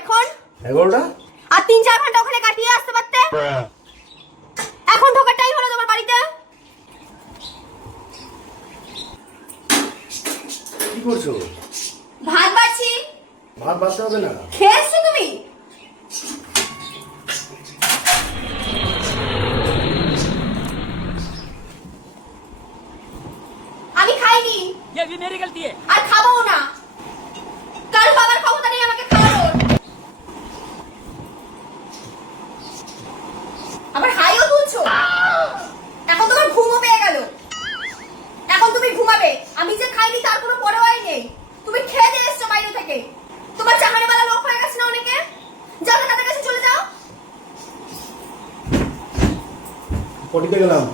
এখন? 11টা? আর 3-4 ঘন্টা ওখানে কাটিয়ে আসতে পারতে। এখন ঢোকার টাইম হলো তোমার বাড়িতে। কি করছো? ভাত বাড়ছি। ভাত বাড়তে হবে না। খেয়েছো তুমি? আমি খাইনি। ये भी मेरी गलती है। আর খাবো না। কাল বাবার ক্ষমতা নেই আমাকে খাওয়ানোর। আবার হাইও তুলছো। এখন তোমার ঘুমও পেয়ে গেল। এখন তুমি ঘুমাবে। আমি যে খাইনি তার কোনো পরোয়াই নেই। তুমি খেয়ে দিয়ে এসছো বাইরে থেকে। তোমার চাকরিওয়ালা লোক হয়ে গেছে না অনেকে। যাও না, তাদের কাছে চলে যাও। পটিতে গেলাম।